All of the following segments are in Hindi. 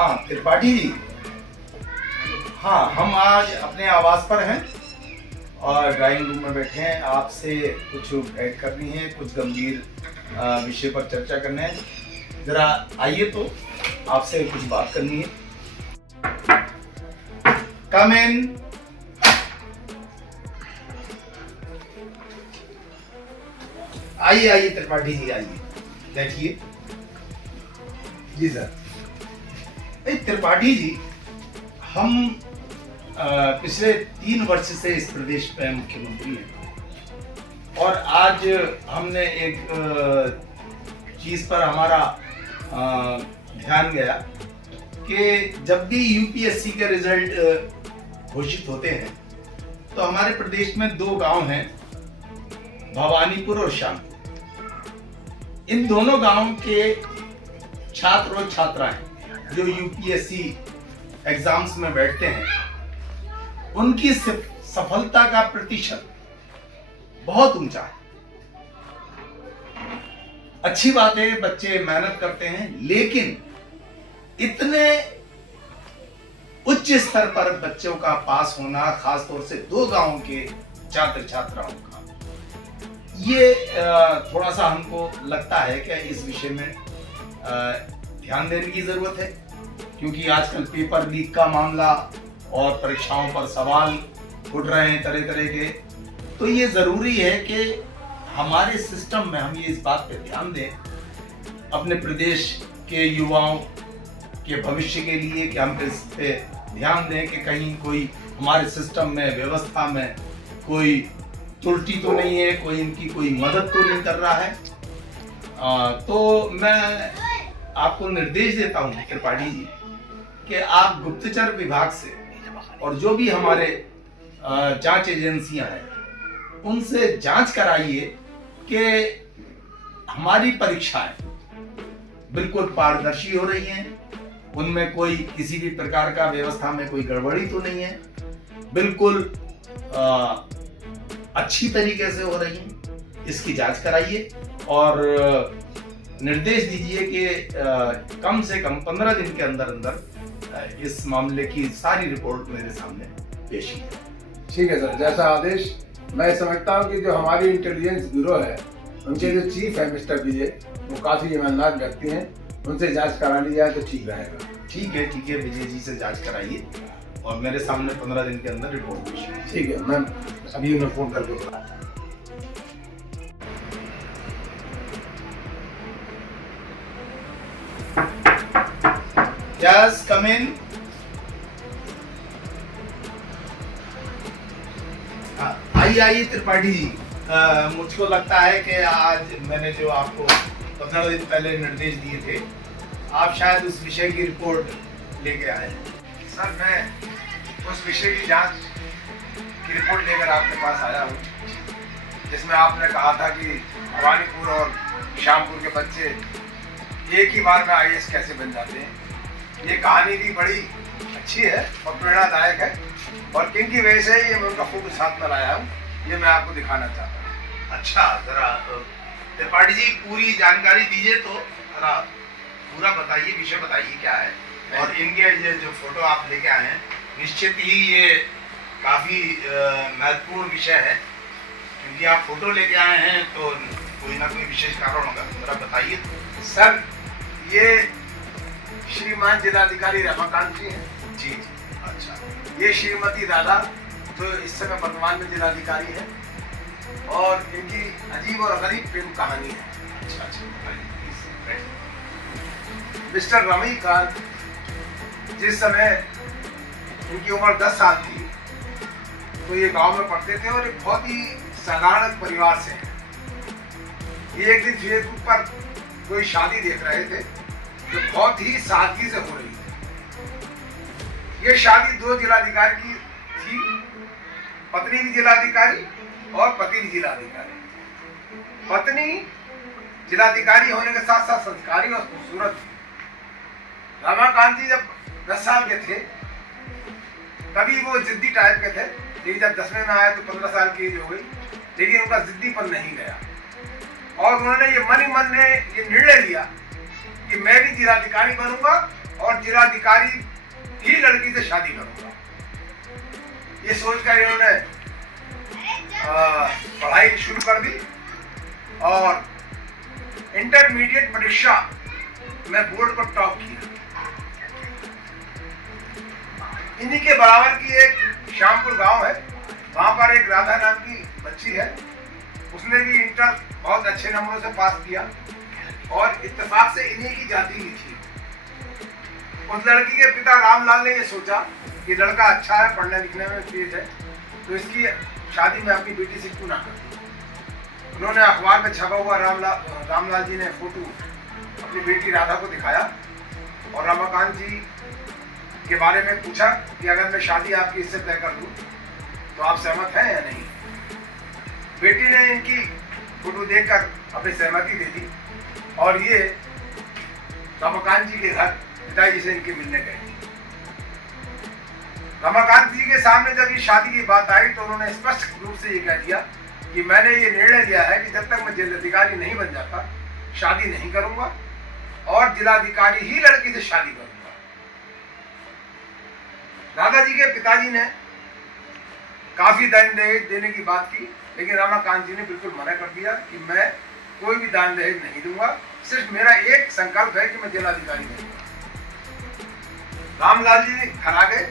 हाँ त्रिपाठी जी, हाँ हम आज अपने आवास पर हैं और ड्राइंग रूम में बैठे हैं। आपसे कुछ भेंट करनी है, कुछ गंभीर विषय पर चर्चा करना है। जरा आइए तो आपसे कुछ बात करनी है। कम इन। आइए आइए त्रिपाठी जी, आइए बैठिए। जी सर। त्रिपाठी जी, हम पिछले 3 वर्ष से इस प्रदेश में मुख्यमंत्री हैं और आज हमने एक चीज पर हमारा ध्यान गया कि जब भी यूपीएससी के रिजल्ट घोषित होते हैं तो हमारे प्रदेश में 2 गांव हैं, भवानीपुर और श्यामपुर। इन दोनों गांव के छात्र और छात्राएं जो यूपीएससी एग्जाम्स में बैठते हैं, उनकी सफलता का प्रतिशत बहुत ऊंचा है। अच्छी बात है, बच्चे मेहनत करते हैं, लेकिन इतने उच्च स्तर पर बच्चों का पास होना, खासतौर से 2 गांवों के छात्र छात्राओं का, ये थोड़ा सा हमको लगता है कि इस विषय में ध्यान देने की जरूरत है, क्योंकि आजकल पेपर लीक का मामला और परीक्षाओं पर सवाल उठ रहे हैं तरह तरह के। तो ये जरूरी है कि हमारे सिस्टम में हम ये इस बात पे ध्यान दें अपने प्रदेश के युवाओं के भविष्य के लिए, कि हम इस पे ध्यान दें कि कहीं कोई हमारे सिस्टम में, व्यवस्था में कोई त्रुटि तो नहीं है, कोई इनकी कोई मदद तो नहीं कर रहा है। तो मैं आपको निर्देश देता हूँ त्रिपाठी जी कि आप गुप्तचर विभाग से और जो भी हमारे जांच एजेंसियां हैं उनसे जांच कराइए कि हमारी परीक्षाएं बिल्कुल पारदर्शी हो रही हैं, उनमें कोई किसी भी प्रकार का व्यवस्था में कोई गड़बड़ी तो नहीं है, बिल्कुल अच्छी तरीके से हो रही हैं। इसकी जांच कराइए और निर्देश दीजिए कि कम से कम 15 दिन के अंदर अंदर इस मामले की सारी रिपोर्ट मेरे सामने पेश की। ठीक है सर, जैसा आदेश। मैं समझता हूँ कि जो हमारी इंटेलिजेंस ब्यूरो है, उनके जो चीफ है मिस्टर विजय, वो काफी ईमानदार व्यक्ति हैं, उनसे जांच करा ली जाए तो ठीक रहेगा। ठीक है विजय जी से जांच कराइए और मेरे सामने 15 दिन के अंदर रिपोर्ट पेश कीजिए। ठीक है, मैं अभी उन्हें फोन करके बुला। Just come in. आइए त्रिपाठी जी, मुझको लगता है कि आज मैंने जो आपको 15 दिन पहले निर्देश दिए थे, आप शायद उस विषय की रिपोर्ट लेके आए। सर, मैं उस विषय की जांच की रिपोर्ट लेकर आपके पास आया हूँ, जिसमें आपने कहा था कि भवानीपुर और श्यामपुर के बच्चे एक ही बार में आईएएस कैसे बन जाते हैं। ये कहानी भी बड़ी अच्छी है और प्रेरणादायक है, और किन की वजह से ये मैं उनका फोटो साथ में लाया हूँ, ये मैं आपको दिखाना चाहता हूँ। अच्छा, जरा त्रिपाठी जी पूरी जानकारी दीजिए, तो जरा पूरा बताइए, विषय बताइए क्या है। और इनके ये जो फोटो आप लेके आए हैं, निश्चित ही ये काफी महत्वपूर्ण विषय है, क्योंकि आप फोटो लेके आए हैं तो कोई ना कोई विशेष कारण होगा। जरा बताइए। सर, ये श्रीमान जिलाधिकारी रमाकांत जी हैं। जी। अच्छा। ये श्रीमती राधा जो इस समय वर्तमान में जिलाधिकारी है, और इनकी अजीब और गरीब प्रेम कहानी है। अच्छा। मिस्टर रमाकांत जिस समय इनकी उम्र 10 साल थी, तो ये गांव में पढ़ते थे और एक बहुत ही साधारण परिवार से हैं। ये एक दिन फेसबुक पर कोई शादी देख रहे थे जो बहुत ही सादगी से हो रही थी। ये शादी 2 जिलाधिकारी की थी, पत्नी भी जिलाधिकारी और पति भी जिलाधिकारी। पत्नी जिलाधिकारी होने के साथ साथ संस्कारी और खूबसूरत थी। रमाकांत जी जब 10 साल के थे, तभी वो जिद्दी टाइप के थे, लेकिन जब 10वें में आए तो 15 साल की एज हो गई, लेकिन उनका जिद्दीपन नहीं गया और उन्होंने ये मन ही मन ने ये निर्णय लिया कि मैं भी जिलाधिकारी बनूंगा और जिलाधिकारी ही लड़की से शादी करूंगा। ये सोचकर इन्होंने पढ़ाई शुरू कर दी और इंटरमीडिएट परीक्षा में बोर्ड को टॉप किया। इन्हीं के बराबर की एक श्यामपुर गांव है, वहां पर एक राधा नाम की बच्ची है, उसने भी इंटर बहुत अच्छे नंबरों से पास किया और इत्तेफाक से इन्हीं की जाति ही थी। उस लड़की के पिता रामलाल ने ये सोचा कि लड़का अच्छा है, पढ़ने लिखने में तेज है, तो इसकी शादी में अपनी बेटी से क्यों ना कर। उन्होंने अखबार में छपा हुआ रामलाल जी ने फोटो अपनी बेटी राधा को दिखाया और रमाकांत जी के बारे में पूछा कि अगर मैं शादी आपकी इससे तय कर दूं तो आप सहमत हैं या नहीं। बेटी ने इनकी फोटो देखकर अपनी सहमति दे दी और ये रमाकांत जी के घर पिताजी से इनके मिलने गए। रमाकांत जी के सामने जब ये शादी की बात आई तो उन्होंने स्पष्ट रूप से ये कह दिया कि मैंने ये निर्णय लिया है कि जब तक मैं जिलाधिकारी नहीं बन जाता शादी नहीं करूंगा और जिलाधिकारी ही लड़की से शादी करूंगा। राधा जी के पिताजी ने काफी दान दहेज देने की बात की, लेकिन रमाकांत जी ने बिल्कुल मना कर दिया कि मैं कोई भी दान दहेज नहीं दूंगा, सिर्फ मेरा एक संकल्प है कि मैं जिलाधिकारी बनूंगा। रामलाल जी घर आ गए,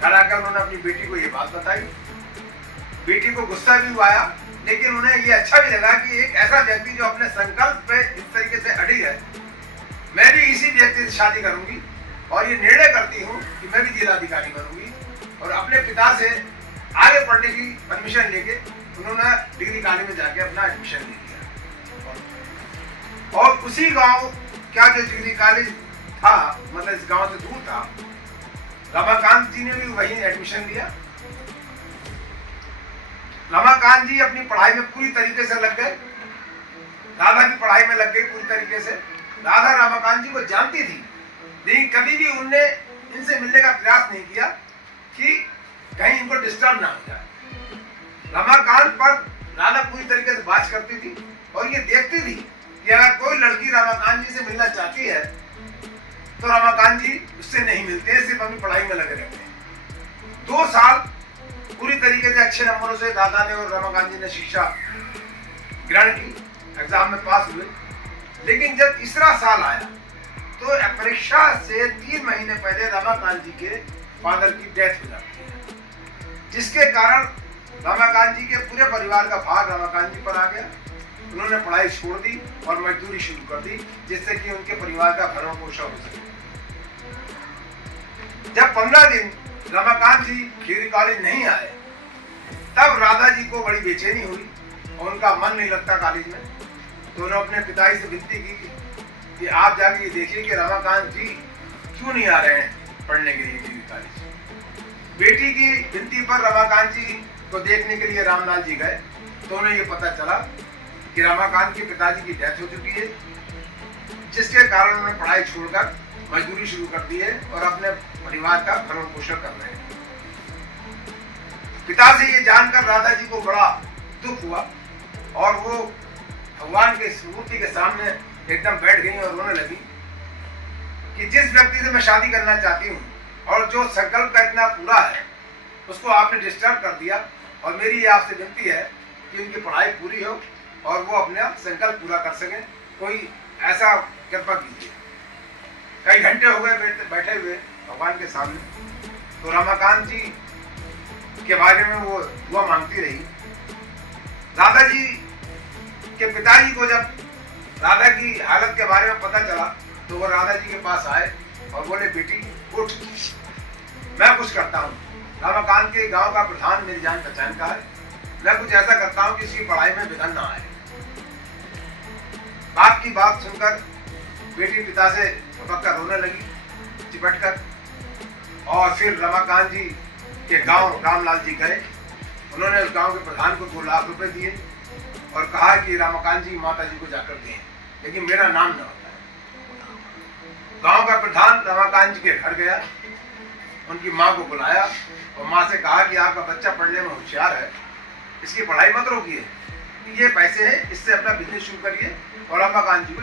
घर आकर उन्होंने अपनी बेटी को ये बात बताई। बेटी को गुस्सा भी आया, लेकिन उन्हें ये अच्छा भी लगा कि एक ऐसा व्यक्ति जो अपने संकल्प पे इस तरीके से अड़ी है, मैं भी इसी व्यक्ति से शादी करूंगी और ये निर्णय करती हूँ कि मैं भी जिलाधिकारी बनूंगी। और अपने पिता से आगे पढ़ने की परमिशन लेके उन्होंने डिग्री कॉलेज में जाके अपना एडमिशन ले लिया। और उसी गांव क्या जो डिग्री कॉलेज था, मतलब इस गांव से दूर था, रमाकांत जी ने भी वहीं एडमिशन लिया। रमाकांत जी अपनी पढ़ाई में पूरी तरीके से लग गए, राधा की पढ़ाई में लग गई पूरी तरीके से। राधा रमाकांत जी को जानती थी, लेकिन कभी भी उनने इनसे मिलने का प्रयास नहीं किया कि कहीं इनको डिस्टर्ब ना हो जाए। रमाकांत पर राधा पूरी तरीके से बात करती थी और ये देखती थी कि अगर कोई लड़की रमाकांत जी से मिलना चाहती है तो रमाकांत जी उससे नहीं मिलते हैं, सिर्फ अपनी पढ़ाई में लगे रहते हैं। 2 साल पूरी तरीके से अच्छे नंबरों से राधा ने और रमाकांत जी ने शिक्षा ग्रहण की, एग्जाम में पास हुए। लेकिन जब तीसरा साल आया तो परीक्षा से 3 महीने पहले रमाकांत जी के फादर की डेथ हो जाती है, जिसके कारण रमाकांत जी के पूरे परिवार का भार रमाकांत जी पर आ गया। उन्होंने पढ़ाई छोड़ दी और मजदूरी शुरू कर दी, जिससे कि उनके परिवार का भरण पोषण हो सके। जब 15 दिन रमाकांत जी डिग्री कॉलेज नहीं आए, तब राधा जी को बड़ी बेचैनी हुई और उनका मन नहीं लगता कॉलेज में। तो उन्होंने अपने पिताजी से विनती की कि आप जाके ये देखिए कि रमाकांत जी क्यों नहीं आ रहे हैं पढ़ने के लिए डिग्री कॉलेज। बेटी की विनती पर रमाकांत जी को देखने के लिए रामलाल जी गए तो उन्हें ये पता चला कि रमाकांत के पिताजी की डेथ हो चुकी है, जिसके कारण उन्होंने पढ़ाई छोड़कर मजदूरी शुरू कर दी है और अपने परिवार का भरण पोषण कर रहे हैं। पिता से ये जानकर राधा जी को बड़ा दुख हुआ और वो भगवान के मूर्ति के सामने एकदम बैठ गई और रोने लगी कि जिस व्यक्ति से मैं शादी करना चाहती हूँ और जो संकल्प का इतना पूरा है, उसको आपने डिस्टर्ब कर दिया। और मेरी आपसे विनती है कि उनकी पढ़ाई पूरी हो और वो अपना संकल्प पूरा कर सकें, कोई ऐसा कृपा कीजिए। कई घंटे हो गए बैठे हुए भगवान के सामने, तो रमाकांत जी के बारे में वो दुआ मांगती रही। राधा जी के पिताजी को जब राधा की हालत के बारे में पता चला तो वो राधा जी के पास आए और बोले, बेटी उठ, मैं कुछ करता हूँ। रमाकांत के गांव का प्रधान मेरी जान पहचान का है, मैं कुछ ऐसा करता हूँ कि इसकी पढ़ाई में विघ्न ना आए। बाप की बात सुनकर बेटी पिता से पकड़ रोने लगी चिपट कर, और फिर रमाकांत जी के गांव रामलाल जी गए। उन्होंने उस गांव के प्रधान को 2 लाख रुपए दिए और कहा कि रमाकांत जी माता जी को जाकर दें, लेकिन मेरा नाम न होता है। गांव का प्रधान रमाकांत जी के घर गया, उनकी माँ को बुलाया और माँ से कहा कि आपका बच्चा पढ़ने में होशियार है, इसकी पढ़ाई मत रोकिए, ये पैसे हैं, इससे अपना बिजनेस शुरू करिए और रमाकांत जी को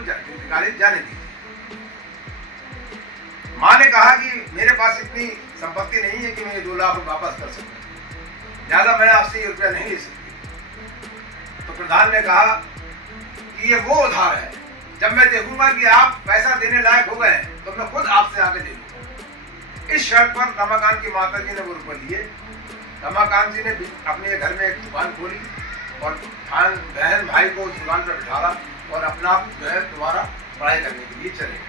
कॉलेज जाने दीजिए। माँ ने कहा कि मेरे पास इतनी संपत्ति नहीं है कि मैं ये 2 लाख रुपए वापस कर सकूं, लिहाजा मैं आपसे ये रुपया नहीं ले सकती। तो प्रधान ने कहा कि ये वो उधार है, जब मैं देखूंगा कि आप पैसा देने लायक हो गए हैं तो मैं खुद आपसे आके ले लूंगा। इस शर्त पर रमाकांत की माता जी ने वो रुपये लिए। रमाकांत जी ने अपने घर में एक दुकान खोली और बहन भाई को उस दुकान पर बिठाला और अपना जो है दोबारा पढ़ाई करने के लिए चले गए।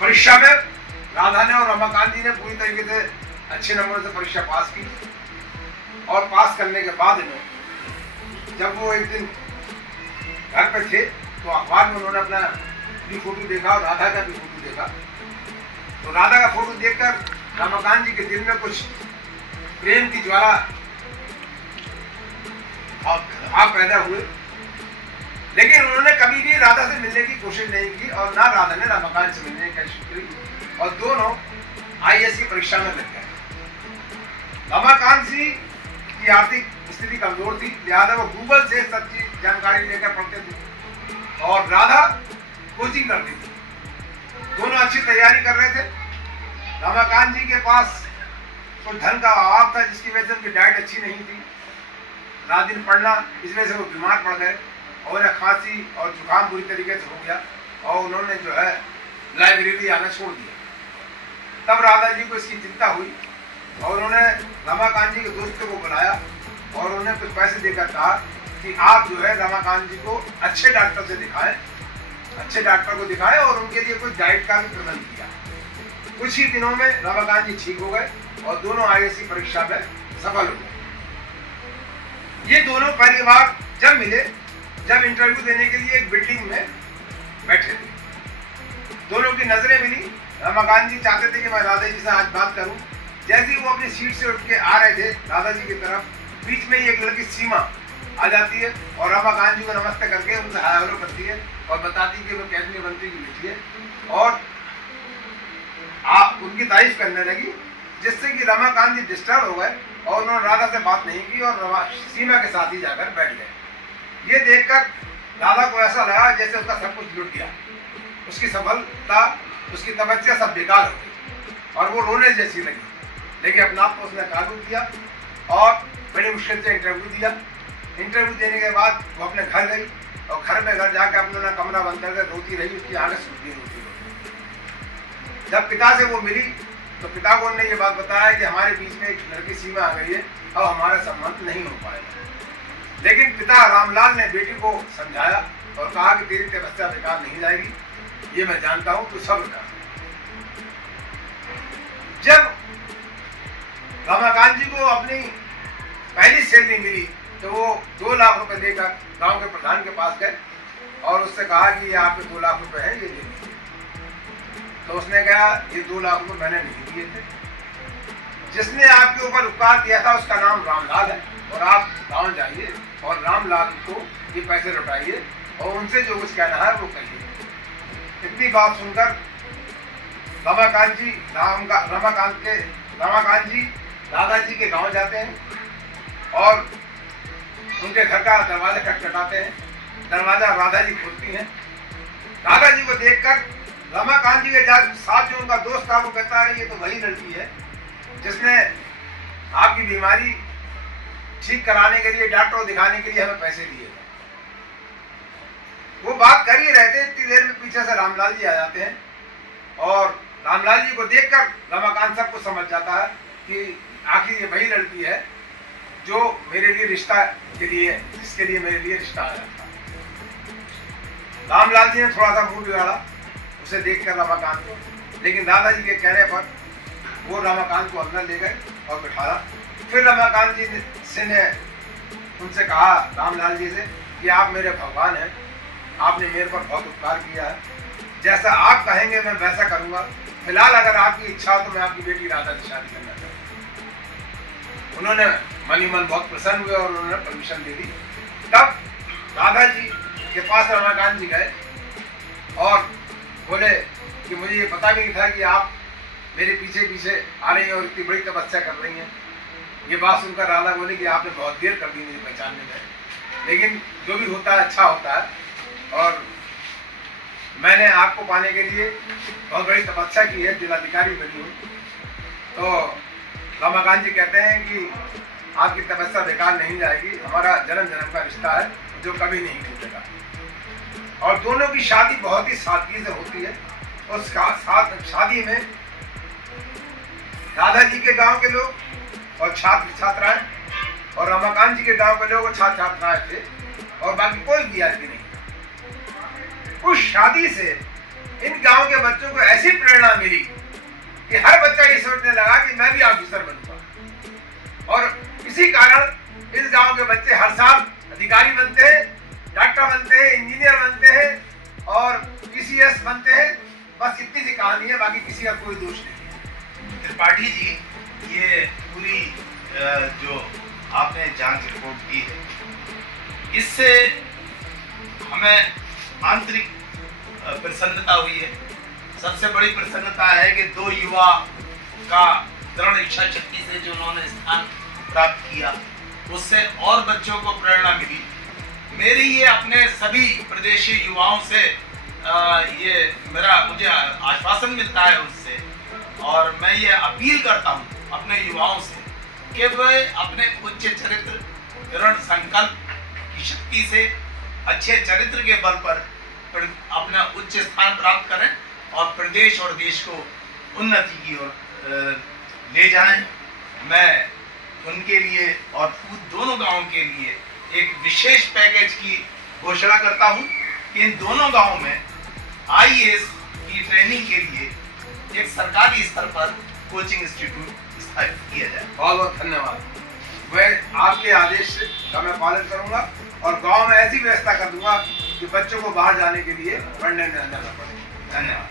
परीक्षा में राधा ने और रमाकांत जी ने पूरी तरीके से अच्छे नंबरों से परीक्षा पास की और पास करने के बाद में जब वो एक दिन घर पे थे तो अखबार में उन्होंने अपना भी फोटो देखा और राधा का भी फोटो देखा। तो राधा का फोटो देखकर रमाकांत जी के दिल में कुछ प्रेम की ज्वाला भाव पैदा हुए, लेकिन उन्होंने कभी भी राधा से मिलने की कोशिश नहीं की और ना राधा ने रमाकांत से मिलने की कोशिश की और दोनों IAS की परीक्षा में लग गए। रमाकांत जी की आर्थिक स्थिति कमजोर थी, लिहाजा वो गूगल से सब चीज जानकारी लेकर पढ़ते थे और राधा कोचिंग करती थी। दोनों अच्छी तैयारी कर रहे थे। रमाकांत जी के पास कुछ धन का अभाव था जिसकी वजह से उनकी डाइट अच्छी नहीं थी, रात दिन पढ़ना, इस वजह से वो बीमार पड़ गए और उन्हें खांसी और जुकाम बुरी तरीके से हो गया और उन्होंने जो है लाइब्रेरी आना छोड़ दिया। तब राधा जी को इसकी चिंता हुई और उन्होंने रमाकांत जी के दोस्तों को बुलाया और उन्हें कुछ पैसे देकर कहा कि आप जो है रमाकांत जी को अच्छे डॉक्टर से दिखाएं, अच्छे डॉक्टर को दिखाएं और उनके लिए कुछ डाइट का भी प्रबंध किया। कुछ ही दिनों में रमाकांत जी ठीक हो गए और दोनों IAS की परीक्षा में सफल हो गए। ये दोनों पहली बार जब मिले, जब इंटरव्यू देने के लिए एक बिल्डिंग में बैठे थे, दोनों की नजरें मिली। रमाकांत जी चाहते थे कि मैं राधा जी से आज बात करूं। जैसे ही वो अपनी सीट से उठ के आ रहे थे राधा जी की तरफ, बीच में ही एक लड़की सीमा आ जाती है और रमाकांत जी को नमस्ते करके उनसे हाय हेलो करती है और बताती है कि वो कैबिनेट मंत्री की बेटी है और उनकी तारीफ करने लगी, जिससे कि रमाकांत जी डिस्टर्ब हो गए और उन्होंने राधा से बात नहीं की और सीमा के साथ ही जाकर बैठ गए। ये देखकर राधा को ऐसा लगा जैसे उसका सब कुछ लुट गया, उसकी सफलता, उसकी तपस्या सब बेकार हो गई और वो रोने जैसी लगी। लेकिन अपने आप को उसने काबू किया और बड़ी मुश्किल से इंटरव्यू दिया। इंटरव्यू देने के बाद वो अपने घर गई और घर जाकर अपना कमरा बंद करके रोती रही, उसकी आंखें सूखती रोती। जब पिता से वो मिली तो पिता को उन्होंने ये बात बताया कि हमारे बीच में एक लड़की सीमा आ गई है, अब हमारा संबंध नहीं हो पाएगा। लेकिन पिता रामलाल ने बेटी को समझाया और कहा कि तेरी तपस्या बेकार नहीं जाएगी, ये मैं जानता हूं, तू सब्र कर। जब रमाकांत जी को अपनी पहली सैलरी मिली तो वो 2 लाख रुपए देकर गांव के प्रधान के पास गए और उससे कहा कि ये आपके 2 लाख रुपए हैं, ये ले लीजिए। तो उसने कहा ये 2 लाख रुपए मैंने नहीं दिए थे, जिसने आपके ऊपर उपकार किया था उसका नाम रामलाल है और आप गांव जाइए और रामलाल को ये पैसे लौटाइए और उनसे जो कुछ कहना है वो कहिए। इतनी बात सुनकर रमाकांत जी राधा जी के गांव जाते हैं और उनके घर का दरवाजा खटखटाते हैं। दरवाजा राधा जी खोलती हैं। राधा जी को देखकर रमाकांत जी के साथ जो उनका दोस्त था वो कहता है ये तो वही लड़की है जिसने आपकी बीमारी ठीक कराने के लिए, डॉक्टर को दिखाने के लिए हमें पैसे दिए थे। वो बात कर ही रहे थे, इतनी देर में पीछे से रामलाल जी आ जाते हैं और रामलाल जी को देखकर रमाकांत सब कुछ समझ जाता है कि आखिर ये वही लड़की है जो मेरे लिए रिश्ता के लिए, जिसके लिए मेरे लिए रिश्ता आया था। रामलाल जी ने थोड़ा सा मुंह बिगाड़ा उसे देखकर रमाकांत को, लेकिन दादा जी के कहने पर वो रमाकांत को अंदर ले गए और बिठाया। फिर रमाकांत जी ने उनसे कहा रामलाल जी से कि आप मेरे भगवान हैं, आपने मेरे पर बहुत उपकार किया है, जैसा आप कहेंगे मैं वैसा करूंगा। फिलहाल अगर आपकी इच्छा हो तो मैं आपकी बेटी राधा से शादी करना चाहता हूँ। उन्होंने मन ही मन बहुत प्रसन्न हुए और उन्होंने परमिशन दे दी। तब राधा जी के पास रमाकांत जी गए और बोले कि मुझे ये पता भी नहीं था कि आप मेरे पीछे पीछे आ रही हैं और इतनी बड़ी तपस्या कर रही हैं। ये बात सुनकर राधा बोले कि आपने बहुत देर कर दी मुझे पहचानने में, लेकिन जो भी होता है अच्छा होता है। और मैंने आपको पाने के लिए बहुत बड़ी तपस्या की है, जिलाधिकारी बनी हूँ। तो रमाकांत जी कहते हैं कि आपकी तपस्या बेकार नहीं जाएगी, हमारा जन्म जन्म का रिश्ता है जो कभी नहीं टूटेगा। और दोनों की शादी बहुत ही सादगी से होती है। उस शादी में दादाजी के गांव के लोग और छात्र छात्राएं और रमाकांत जी के गांव के लोग और छात्र छात्राएं थे, और बाकी कोई वीआईपी नहीं। उस शादी से इन गांव के बच्चों को ऐसी प्रेरणा मिली कि हर बच्चा ये सोचने लगा कि मैं भी ऑफिसर बनूंगा। और इसी कारण इस गांव के बच्चे हर साल अधिकारी बनते हैं, डॉक्टर बनते हैं, इंजीनियर बनते हैं और पीसीएस बनते हैं। बस इतनी सी कहानी है, बाकी किसी का कोई दोष नहीं। त्रिपाठी जी, ये पूरी जो आपने जांच रिपोर्ट दी है, इससे हमें आंतरिक प्रसन्नता हुई है। सबसे बड़ी प्रसन्नता है कि 2 युवा का दृढ़ इच्छा शक्ति से जो उन्होंने स्थान प्राप्त किया, उससे और बच्चों को प्रेरणा मिली। मेरी ये अपने सभी प्रदेशी युवाओं से मुझे आश्वासन मिलता है उससे, और मैं ये अपील करता हूँ अपने युवाओं से कि वे अपने उच्च चरित्र, दृढ़ संकल्प की शक्ति से, अच्छे चरित्र के बल पर अपना उच्च स्थान प्राप्त करें और प्रदेश और देश को उन्नति की ओर ले जाएं। मैं उनके लिए और दोनों गांवों के लिए एक विशेष पैकेज की घोषणा करता हूं कि इन दोनों गांवों में आईएएस की ट्रेनिंग के लिए एक सरकारी स्तर पर कोचिंग इंस्टीट्यूट स्थापित किया जाए। बहुत बहुत धन्यवाद। मैं आपके आदेश का मैं पालन करूंगा और गांव में ऐसी व्यवस्था कर दूंगा कि बच्चों को बाहर जाने के लिए पढ़ने में न जाना पड़े। धन्यवाद।